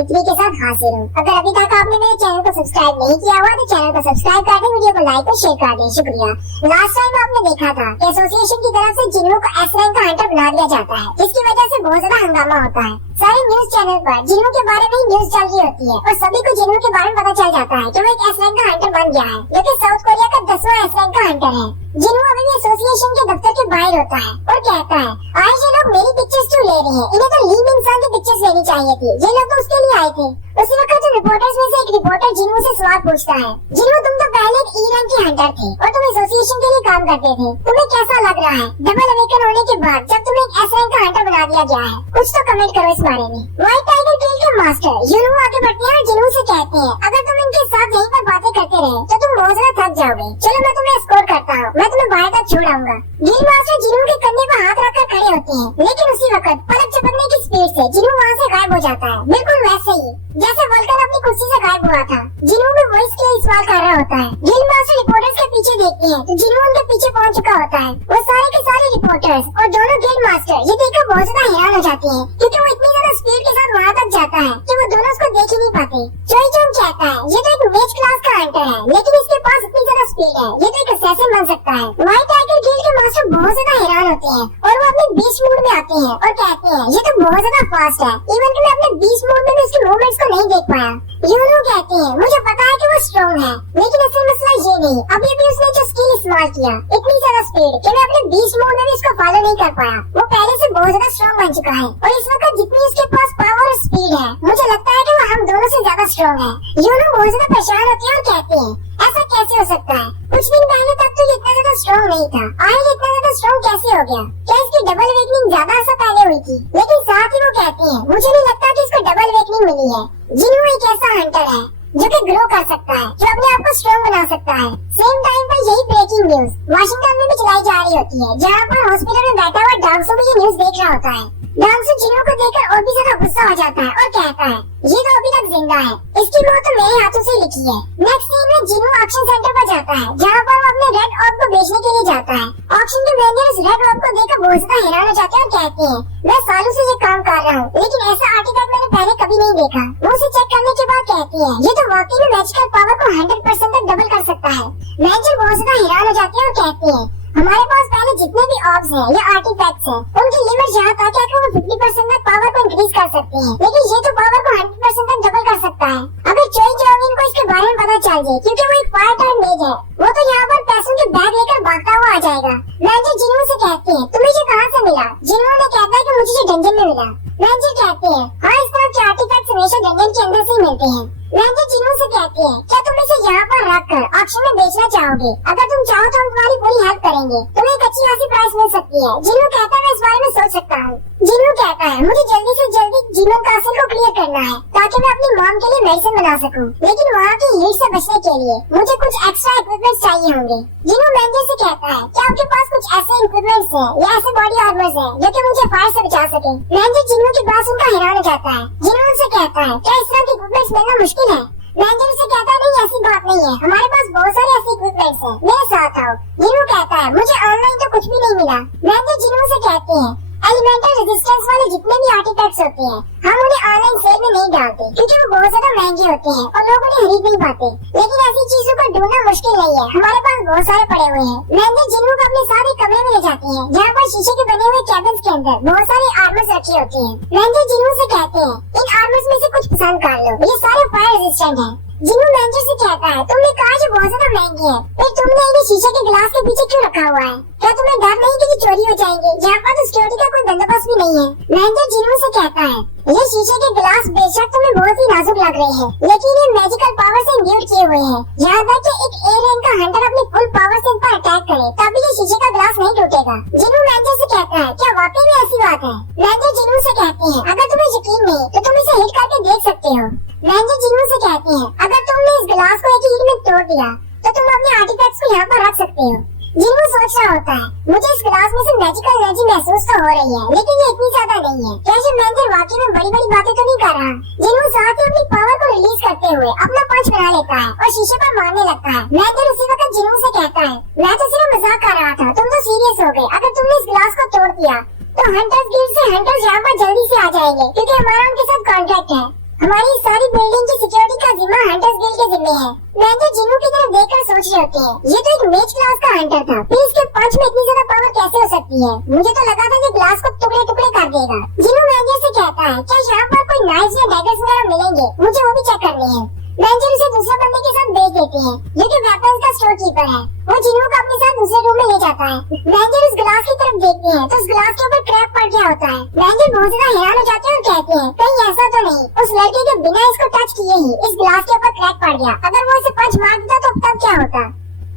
बिक्री के साथ हाजिर हूँ। अगर अभी तक आपने मेरे चैनल को सब्सक्राइब नहीं किया हुआ तो चैनल को सब्सक्राइब कर दें, वीडियो को लाइक और शेयर कर दें। शुक्रिया। लास्ट टाइम आपने देखा था कि एसोसिएशन की तरफ से जिन्हों को एस रैंक का हंटर बना दिया जाता है, जिसकी वजह से बहुत ज्यादा हंगामा होता है। सारे न्यूज चैनल पर जिन्हों के बारे में न्यूज चल रही होती है और सभी को जिन्हों के बारे में पता चल जाता है कि वो एक एस रैंक का हंटर बन गया है, जो कि साउथ कोरिया का 10वां एस रैंक का हंटर है। जिन्हों अभी भी एसोसिएशन के दफ्तर के बाहर होता है और कहता है, आज ये लोग मेरी पिक्चर्स क्यों ले रहे हैं, इन्हें तो लीम इंसान की पिक्चर्स लेनी चाहिए थी। ये लोग तो उसके लिए आए थे। उसी वक्त रिपोर्टर्स में से एक रिपोर्टर जिन्हों से सवाल पूछता है, जिन्हों तुम तो पहले एक ई रैंक के हंटर थे और तुम एसोसिएशन के लिए काम करते थे, तुम्हें कैसा लग रहा है डबल अवेकन होने के बाद जब तुम्हें एक एस रैंक का हंटर बना दिया गया है? कुछ तो कमेंट करो इस बारे में। व्हाइट टाइगर टेल के मास्टर जिन्हों आगे बढ़ते हैं और जिन्हों से कहते हैं, अगर तुम इनके साथ यहीं पर बातें करते रहे तो तुम बहुत ज्यादा थक जाओगे, चलो मैं तुम्हें एस्कॉर्ट करता हूँ, मैं तुम्हें बाहर तक छोड़ आऊंगा। गिल मास्टर जिन्हों के कंधे पर हाथ रखकर खड़े होते हैं, लेकिन उसी वक्त पलक झपकने की स्पीड से जिन्हों वहाँ से गायब हो जाता है, बिल्कुल वैसे ही जैसे वल्कर अपनी कुर्सी से गायब हुआ था। जिन्हों भी वॉइस के सवाल कर रहा होता है। गिल मास्टर रिपोर्टर्स के पीछे देखते हैं तो जिन्हों उनके पीछे पहुंच चुका होता है। वो सारे के सारे रिपोर्टर्स और दोनों गिल मास्टर ये देखकर बहुत ज्यादा हैरान हो जाते हैं, क्योंकि वो इतनी ज्यादा स्पीड के साथ वहाँ तक जाता है कि वो दोनों उसको देख ही नहीं पाते। चोई चोंग कहता है, ये तो एक मेज क्लास का हंटर है, लेकिन इसके पास इतनी ज्यादा स्पीड है, ये तो एक असैसिन बन सकता है। व्हाइट टाइगर गिल के मास्टर बहुत ज्यादा हैरान होते हैं और वो अपने बीस्ट मूड में आते हैं और कहते हैं, ये तो बहुत ज्यादा फास्ट है, इवन कि मैं अपने बीस्ट मूड में भी उसके मूवमेंट्स को नहीं देख पाया। यूनो कहते हैं, मुझे पता है कि वो स्ट्रॉन्ग है, लेकिन असल मसला ये नहीं, अभी भी उसने जो स्किल इस्तेमाल किया इतनी ज्यादा स्पीड कि मैं अपने बीस्ट मोड में भी उसको फॉलो नहीं कर पाया। वो पहले से बहुत ज्यादा स्ट्रॉन्ग बन चुका है और इस वक्त जितनी उसके पास पावर और स्पीड है, मुझे लगता है कि वो हम दोनों से ज्यादा स्ट्रॉन्ग है। यूनो बहुत ज्यादा परेशान होते हैं और कहते हैं, ऐसा कैसे हो सकता है? कुछ दिन पहले तक तो ये इतना ज्यादा स्ट्रॉन्ग नहीं था, आज इतना ज्यादा स्ट्रॉन्ग कैसे हो गया? क्या इसकी डबल अवेकनिंग ज्यादा अर्सा पहले हुई थी? लेकिन साथ ही वो कहते हैं, मुझे नहीं लगता कि इसको डबल अवेकनिंग मिली है। जिन्हों एक ऐसा हंटर है जो कि ग्रो कर सकता है, जो अपने आप को स्ट्रॉन्ग बना सकता है। सेम टाइम पर यही ब्रेकिंग न्यूज वाशिंगटन में भी चलाई जा रही होती है, जहाँ पर हॉस्पिटल में बैठा हुआ डांसो भी ये न्यूज देख रहा होता है। डांसो जिन्हों को देखकर और भी ज्यादा गुस्सा हो जाता है और कहता है, ये तो अभी तक जिंदा है, इसकी मौत तो मेरे हाथों से लिखी है। नेक्स्ट सीन में जिन्हों ऑक्शन सेंटर पर जाता है, जहाँ पर वो अपने रेड ऑर्ब को बेचने के लिए जाता है। ऑक्शन के मैनेजर इस रेड ऑर्ब को देखकर बहुत ज्यादा हैरान हो जाते हैं और कहते हैं, मैं सालों से ये काम कर रहा हूँ, लेकिन ऐसा आर्टिफैक्ट मैंने पहले कभी नहीं देखा। वो उसे चेक करने के बाद कहती है, ये तो वाकई में मैजिकल पावर को 100% तक डबल कर सकता है। मैनेजर बहुत ज्यादा हैरान हो जाते हैं और कहते हैं, हमारे पास पहले जितने भी ऑर्ब्स हैं या आर्टिफैक्ट्स हैं, उनकी लिमिट यहाँ तक है कि वो 50% तक पावर को इंक्रीज कर सकते हैं, लेकिन ये तो पावर को 100% तक डबल कर सकता है। अगर चोई चोंगिन को इसके बारे में पता चल जाए, क्योंकि वो एक फायर टाइम मेज है, वो तो यहाँ पर पैसों के बैग लेकर भागता हुआ आ जाएगा। मैनेजर जिन्हों से कहते हैं, तुम्हें ये कहाँ से मिला? जिन्हों ने कहता है कि मुझे ये डंजन में मिला। मैनेजर कहते हैं, हाँ, इस तरह के आर्टिफैक्ट्स हमेशा डंजन के अंदर से ही मिलते हैं। मैनेजर जिन्हों से कहते हैं, क्या तुम इसे यहाँ पर रख कर ऑक्शन में बेचना चाहोगे? अगर तुम चाहो तो हम तुम्हारी पूरी हेल्प करेंगे, तुम्हें एक अच्छी खासी प्राइस मिल सकती है। जिन्हों कहता है, मैं इस बारे में सोच सकता हूँ। जिन्हों कहता है, मुझे जल्दी से जल्दी जीवन कासिल को क्लियर करना है ताकि मैं अपनी मॉम के लिए मेडिसिन बना सकूं, लेकिन वहाँ की हीट से बचने के लिए मुझे कुछ एक्स्ट्रा इक्विपमेंट चाहिए होंगे। जिन्हों मैनेजर से कहता है, क्या आपके पास कुछ ऐसे इक्विपमेंट्स हैं या ऐसे बॉडी आर्मर्स हैं जो कि मुझे फायर से बचा सके? मैनेजर जिन्हों की बात सुनकर हैरान हो जाता है। जिन्हों से कहता है, क्या इस तरह के इक्विपमेंट्स मिलना मुश्किल है? मैनेजर से कहता है, नहीं, ऐसी बात नहीं है, हमारे पास बहुत सारे ऐसे इक्विपमेंट्स हैं, मेरे साथ आओ। जिन्हों कहता है, मुझे ऑनलाइन तो कुछ भी नहीं मिला। मैनेजर जिन्हों से कहते हैं, एलिमेंटल रेजिस्टेंस वाले जितने भी आर्टिफैक्ट्स होते हैं, हम उन्हें ऑनलाइन सेल में नहीं डालते, क्योंकि वो बहुत ज्यादा महंगे होते हैं और लोग उन्हें खरीद नहीं पाते। लेकिन ऐसी चीजों को ढूंढना मुश्किल नहीं है, हमारे पास बहुत सारे पड़े हुए हैं। मैनेजर जिन्हों को अपने साथ एक कमरे में ले जाते हैं, जहाँ पर शीशे के बने हुए कैबिन्स के अंदर बहुत सारे आर्मर्स रखे होते हैं। मैनेजर जिन्हों से कहते हैं, इन आर्मर्स में से कुछ पसंद कर लो, ये सारे फायर रेजिस्टेंट है। जिन्हों मैनेजर से कहता है, तुमने कहा जो बहुत ज्यादा महंगी है, फिर तुमने इन्हें शीशे के गिलास के पीछे क्यों रखा हुआ है? क्या तुम्हें डर नहीं कि चोरी हो जाएंगे? यहाँ पर तो सिक्योरिटी का कोई बंदोबस्त भी नहीं है। मैनेजर जिन्हों से कहता है, ये शीशे के गिलास बेशक तुम्हें बहुत ही नाजुक लग रहे हैं, लेकिन ये मैजिकल पावर से इम्ब्यूड किए हुए हैं। यहाँ तक कि एक ए रैंक का हंटर अपनी फुल पावर से इन पर अटैक करे तब भी ये शीशे का गिलास नहीं टूटेगा। जिन्हों मैनेजर से कहता है, क्या वाकई में ऐसी बात है? मैनेजर जिन्हों से कहते हैं, अगर तुम्हें यकीन नहीं तो तुम इसे हिट करके देख सकते हो। मैनेजर जिन्हों से कहते हैं, अगर तुमने इस गिलास को एक हीट में तोड़ दिया तो तुम अपने आर्टिफैक्ट्स को यहाँ पर रख सकते हो। जिन्हों सोच रहा होता है, मुझे इस गिलास में से मैजिकल एनर्जी महसूस तो हो रही है, लेकिन ये इतनी ज्यादा नहीं है। क्या ये मैनेजर वाकई में बड़ी बड़ी बातें तो नहीं कर रहा? जिन्हों साथ ही अपनी पावर को रिलीज करते हुए अपना पंच बना लेता है और शीशे पर मारने लगता है। मैनेजर उसी वक्त जिन्हों से कहता है, मैं तो सिर्फ मजाक कर रहा था, तुम तो सीरियस हो गए। अगर तुमने इस गिलास को तोड़ दिया तो हंटर्स गिल्ड से हंटर्स यहाँ पर जल्दी से आ जाएंगे, क्योंकि हमारा उनके साथ कॉन्ट्रैक्ट है। हमारी सारी बिल्डिंग की सिक्योरिटी का जिम्मा हंटर्स गिल्ड के जिम्मे है। रेंजर जिन्हों की तरफ देखकर सोच रहे होते हैं, ये तो एक मेज क्लास का हंटर था, फिर इसके पंच में इतनी ज्यादा पावर कैसे हो सकती है? मुझे तो लगा था कि ग्लास को टुकड़े टुकड़े कर देगा। जिन्हों रेंजर से कहता है, क्या यहाँ पर कोई नाइफ्स या डैगर्स वगैरह मिलेंगे? मुझे वो भी चेक करने हैं। रेंजर उसे दूसरे बंदे के साथ भेज देते हैं, जो कि वेपन्स का स्टोर कीपर है। वो जिन्हों को अपने साथ दूसरे रूम में ले जाता है। रेंजर उस ग्लास की तरफ देखते हैं तो उस ग्लास के ऊपर क्रैक पड़ गया होता है। रेंजर बहुत ज्यादा हैरान हो जाते हैं और कहते हैं, कहीं ऐसा तो नहीं उस लड़के के बिना इसको टच किए ही इस ग्लास के ऊपर क्रैक पड़ गया? अगर वो इसे पंच मार देता तो तब क्या होता?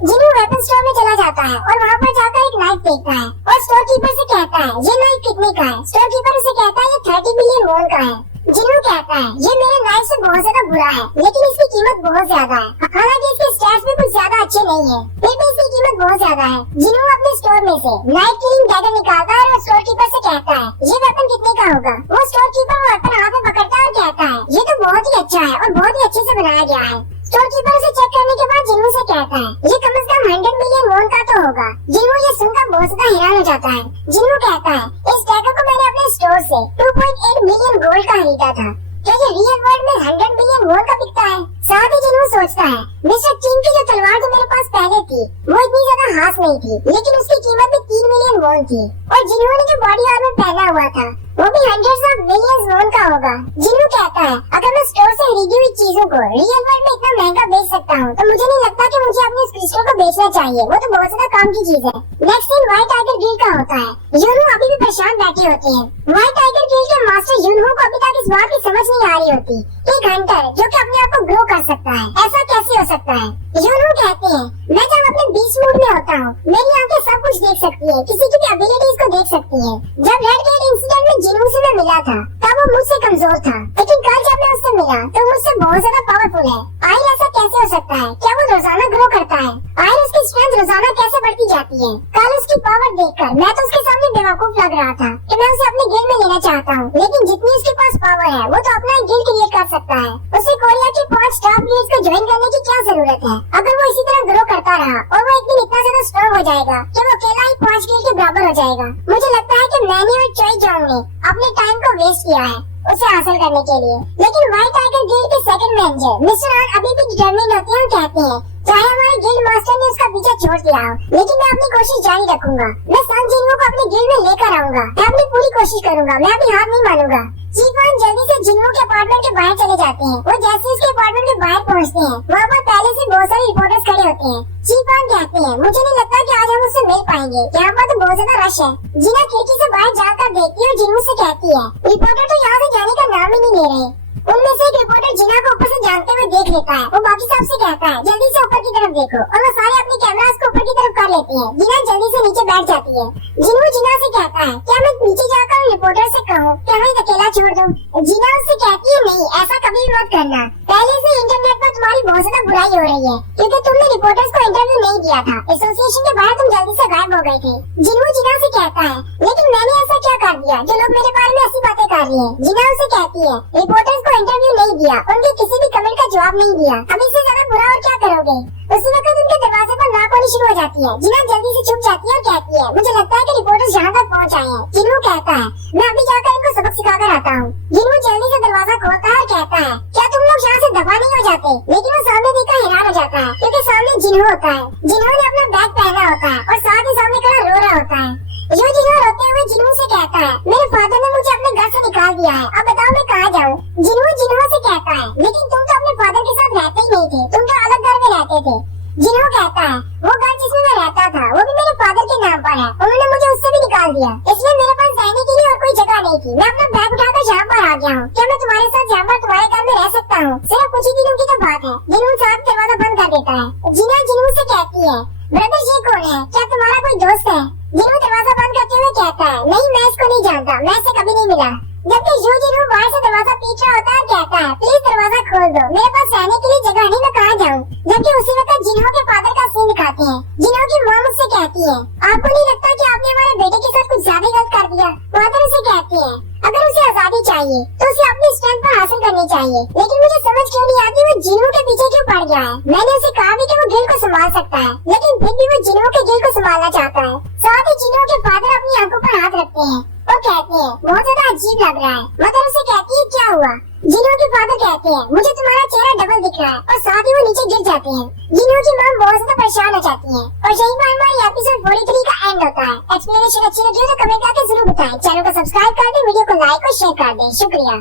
जिन्हों वेपन स्टोर में चला जाता है और वहाँ पर जाकर एक नाइफ देखता है और स्टोर कीपर से कहता है, ये नाइफ कितने का है? स्टोर कीपर उसे कहता है, ये 30 मिलियन वॉन का है। जिन्हों कहता है, ये मेरे नाइफ से बहुत ज्यादा बुरा है, लेकिन इसकी कीमत बहुत ज्यादा है। हालांकि इसके स्टैट्स भी कुछ ज्यादा अच्छे नहीं है, फिर भी इसकी कीमत बहुत ज्यादा है। जिन्हों अपने स्टोर में से नाइफ किलिंग डैगर निकालता है और स्टोर कीपर से कहता है, ये वेपन कितने का होगा? वो स्टोर कीपर वेपन हाथ में पकड़ता है और कहता है, ये तो बहुत ही अच्छा है और बहुत ही अच्छे से बनाया गया है। स्टोर कीपर उसे चेक करने के बाद जिन्हों से कहता है, ये कम से कम 100 मिलियन वॉन का तो होगा। जिन्हों ये सुनकर बहुत ज्यादा हैरान हो जाता है। जिन्हों कहता है, इस डैगर को मैंने अपने स्टोर से 2.8 मिलियन गोल्ड का खरीदा था। क्या ये रियल वर्ल्ड में 100 मिलियन वॉन का बिकता है? साथ ही जिन्हों सोचता है, मिस्टर किंग की जो तलवार जो मेरे पास पहले थी वो इतनी ज्यादा खास नहीं थी, लेकिन उसकी कीमत भी 3 मिलियन वॉन थी। और जिन्हों ने जो बॉडी आर्मर पहना हुआ था वो भी हंड्रेड्स ऑफ मिलियंस वॉन का होगा। जिन्हों कहता है, अगर मैं स्टोर से खरीदी हुई चीजों को रियल वर्ल्ड में इतना महंगा बेच सकता हूँ तो मुझे नहीं लगता कि मुझे अपने इस क्रिस्टल को बेचना चाहिए, वो तो बहुत ज्यादा काम की चीज है। Next scene white tiger guild का होता है। यूनू अभी भी परेशान बैठे होते हैं। व्हाइट टाइगर गिल्ड के मास्टर यूनू को अभी तक इस बात की समझ नहीं आ रही होती, एक हंटर जो कि अपने आप को ग्रो कर सकता है, ऐसा कैसे हो सकता है? यूनू कहते हैं, मैं जब अपने बीच मूड में होता हूँ मेरी आंखें सब कुछ देख सकती है, किसी की भी एबिलिटीज को देख सकती है। जब रेड गेट इंसिडेंट में जिन्हों से मैं मिला था तब वो मुझसे कमजोर था, लेकिन कल जब मैं उससे मिला तो मुझसे बहुत ज्यादा पावरफुल है। आयर ऐसा कैसे हो सकता है? क्या वो रोजाना ग्रो करता है? आयर उसकी स्ट्रेंथ रोजाना कैसे बढ़ती जाती है? कल उसकी पावर देखकर मैं तो उसके सामने बेवकूफ लग रहा था कि मैं उसे अपने गिल्ड में लेना चाहता हूँ, लेकिन जितनी उसके पास पावर है वो तो अपना गिल्ड क्रिएट कर सकता है। उसे कोरिया के 5 टॉप गिल्ड्स को ज्वाइन करने की क्या जरूरत है? अगर वो इसी तरह ग्रो करता रहा और वो एक दिन इतना ज्यादा स्ट्रॉन्ग हो जाएगा कि वो अकेला ही 5 गिल्ड के बराबर हो जाएगा। मुझे लगता है कि मैंने और चोई जोंग ने अपने टाइम को वेस्ट किया है उसे हासिल करने के लिए। लेकिन व्हाइट टाइगर गिल्ड के सेकंड मैनेजर मिस्टर आन अभी भी डिटरमिन्ड होते हैं और कहते हैं, चाहे हमारे गिल्ड मास्टर ने उसका पीछा छोड़ दिया हो, लेकिन मैं अपनी कोशिश जारी रखूंगा। मैं सन जिन्हों को अपने गिल्ड में लेकर आऊंगा। मैं अपनी पूरी कोशिश करूंगा, मैं अभी हार नहीं मानूंगा। चीफ वन जल्दी से जिन्हों के अपार्टमेंट के बाहर चले जाते हैं। वो जैसे उसके अपार्टमेंट के बाहर पहुंचते हैं वहाँ पर पहले से बहुत सारे रिपोर्टर्स खड़े होते हैं। चीफ वन कहते हैं, मुझे नहीं लगता कि आज हम उससे मिल पाएंगे, यहाँ पर तो बहुत ज्यादा रश है। जिना खिड़की से बाहर जाकर देखती है और जिन्हों से कहती है, रिपोर्टर तो यहाँ से जाने का नाम ही नहीं ले रहे। उनमें से एक रिपोर्टर जिना को ऊपर से जानते हुए देख लेता है। वो बाकी सबसे कहता है, जल्दी से ऊपर की तरफ देखो, और वो सारे अपने कैमरास को ऊपर की तरफ कर लेते हैं। जिना जल्दी से नीचे बैठ जाती है। जिन्हों जिना से कहता है, क्या मैं नीचे जाकर रिपोर्टर से कहूँ कि हमें अकेला छोड़ दो? जिना उससे कहती है, नहीं, ऐसा कभी मत करना। पहले से इंटरनेट पर तुम्हारी बहुत ज्यादा बुराई हो रही है क्योंकि तुमने रिपोर्टर्स को इंटरव्यू नहीं दिया था। एसोसिएशन के बाहर तुम जल्दी से गायब हो गए थे। जिन्हों जिना से कहता है, लेकिन मैंने ऐसा क्या कर दिया जो लोग मेरे बारे में ऐसी बातें कर रही हैं? जिना उसे कहती है, रिपोर्टर्स को इंटरव्यू नहीं दिया, उनके किसी भी कमेंट का जवाब नहीं दिया, अब इससे ज्यादा बुरा और क्या करोगे? उसी वक्त उनके दरवाजे पर नॉक होनी शुरू हो जाती है। जिना जल्दी से छुप जाती है और कहती है, मुझे लगता है कि रिपोर्टर्स यहाँ तक पहुँच आए हैं। जिन्हों कहता है, मैं अभी जाकर इनको सबक सिखाकर आता हूँ। जिन्हों जल्दी से दरवाजा खोलता है और कहता है, क्या तुम लोग यहाँ से दफा नहीं हो जाते? लेकिन वो सामने देखकर हैरान हो जाता है क्योंकि सामने जिन्हों होता है। जिन्हों ने अपना बैग पहना होता है और साथ ही सामने खड़ा रो रहा होता है। जो जिन्हों रोते हुए जिन्हों से कहता है, मेरे फादर ने मुझे अपने घर से निकाल दिया है, अब बताओ मैं कहाँ जाऊँ? जिन्हों से कहता है, लेकिन तुम तो अपने फादर के साथ रहते ही नहीं थे, तुम तो अलग घर में रहते थे। जिन्हों कहता है, वो घर जिसमें मैं रहता था वो भी मेरे फादर के नाम पर है, उन्होंने मुझे उससे भी निकाल दिया, इसलिए मेरे पास रहने के लिए और कोई जगह नहीं थी। मैं अपना बैग उठाकर यहाँ पर आ गया हूँ। क्या मैं तुम्हारे साथ यहाँ पर तुम्हारे घर में रह सकता हूँ? सिर्फ कुछ ही दिनों की तो बात है। जिन्हों साथ दरवाजा बंद कर देता है। जिन्हों से कहती है, ब्रदर ये कौन है? क्या तुम्हारा कोई दोस्त है? जिन्हों दरवाजा बंद करते हुए कहता है, नहीं, मैं इसको नहीं जानता, मैं इससे कभी नहीं मिला। जबकि जिन्हों बाहर से दरवाजा पीट रहा होता है, कहता है, प्लीज दरवाजा खोल दो, मेरे पास रहने के लिए जगह नहीं, मैं कहाँ जाऊँ? जबकि उसी वक्त जिन्हों के फादर का सीन दिखाते हैं। जिन्हों की माँ मुझसे कहती है, आपको नहीं लगता कि आपने हमारे बेटे के साथ कुछ ज्यादा गलत कर दिया? फादर उसे कहती है, अगर उसे आजादी चाहिए तो उसे अपनी स्ट्रेंथ पर हासिल करनी चाहिए, लेकिन मुझे समझ क्यों नहीं आती वो जिन्हों के पीछे क्यों पड़ गया है? मैंने उसे कहा भी कि वो गिल्ड को संभाल सकता है, लेकिन फिर भी वो जिन्हों के गिल्ड को संभालना चाहता है। साथ ही जिन्हों के फादर अपनी आंखों पर हाथ रखते हैं और कहते हैं, बहुत ज्यादा अजीब लग रहा है। मदर उसे कहती है, क्या हुआ? जिन्हों के फादर कहते हैं मुझे तुम्हारा चेहरा डबल दिख रहा है और साथ ही वो नीचे गिर जाते हैं। जिन्हों की मां बहुत ज्यादा परेशान हो जाती है और यही पर हमारी एपिसोड 43 का एंड होता है। एक्सप्लेनेशन अच्छी लगी हो तो कमेंट करके जरूर बताएं। चैनल को सब्सक्राइब कर दें, वीडियो को लाइक और शेयर कर दें। शुक्रिया।